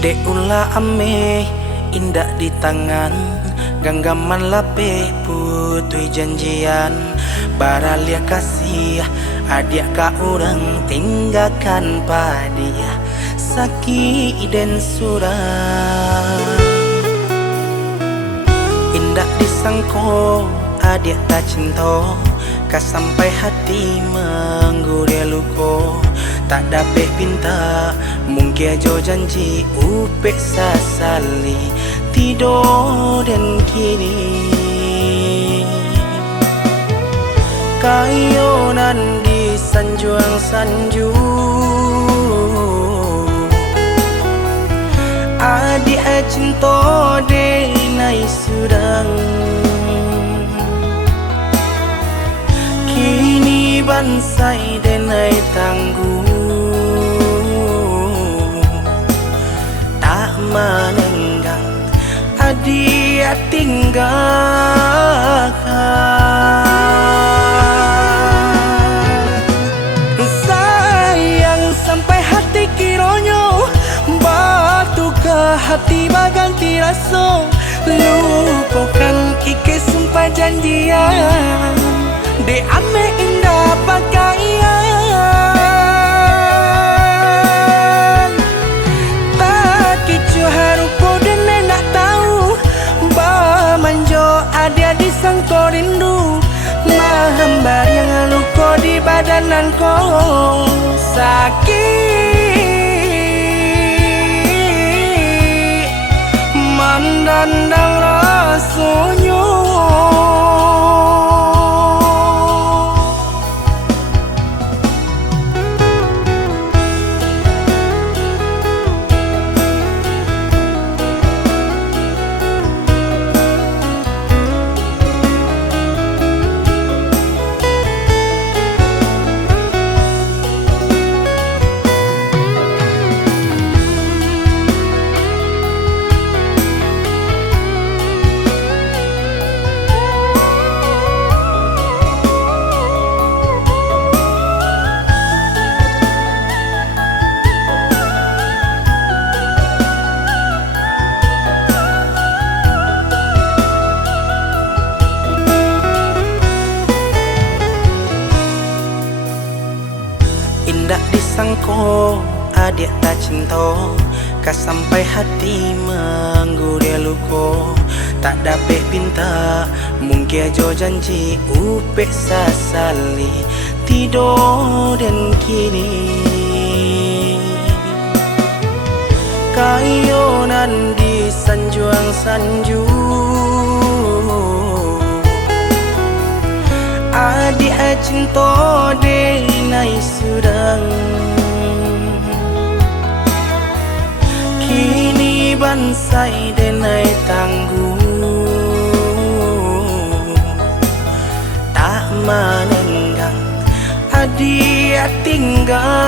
Dek ulah ame indah di tangan, genggaman lape putui janjian. Baralia kasih adik ka orang tinggalkan padia sakit dan surang. Indah disangko adik tak cinta, ka sampai hati menggurih luko. Tak dapat pinta mungkin aja janji upek sasali tidur dan kini kayonan di sanjuang sanju. Adik cinta denai sudang, kini bansai denai tangguh. Tak menenggang adik tinggalkan. Sayang sampai hati kironyo batu ke hati baganti rasa. Lupakan ike sumpah janjian, de ame indah pakaian. Tak kicu harupo dan nak tahu bah manjo ada di sangko rindu. Mahambar yang luko di badananku sakit mandandang rasanya. Indah disangko adik tak cinta, ka sampai hati menggurih luko. Tak dapat pinta mungkin aja janji upek sasali tidur dan kini kayonan di sanjuang sanju. Adik cinta denai sudang, kini bansai denai tangguh. Tak menenggang adik tinggalkan.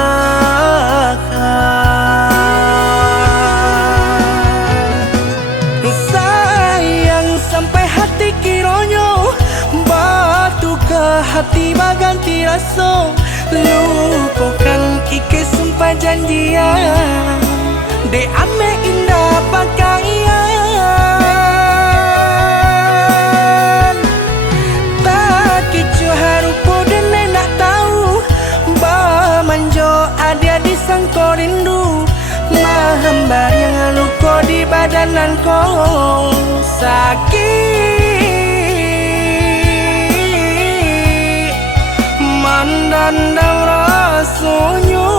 Sayang sampai hati kironyo batu ke hati baganti rasa. Lupakan ike sumpah janjian, de ame indah pakaian. Tak kicu harupo dan nak tahu bah manjo ada di sangko rindu. Mahambar yang luko di badananku sakit mandandang rasanya.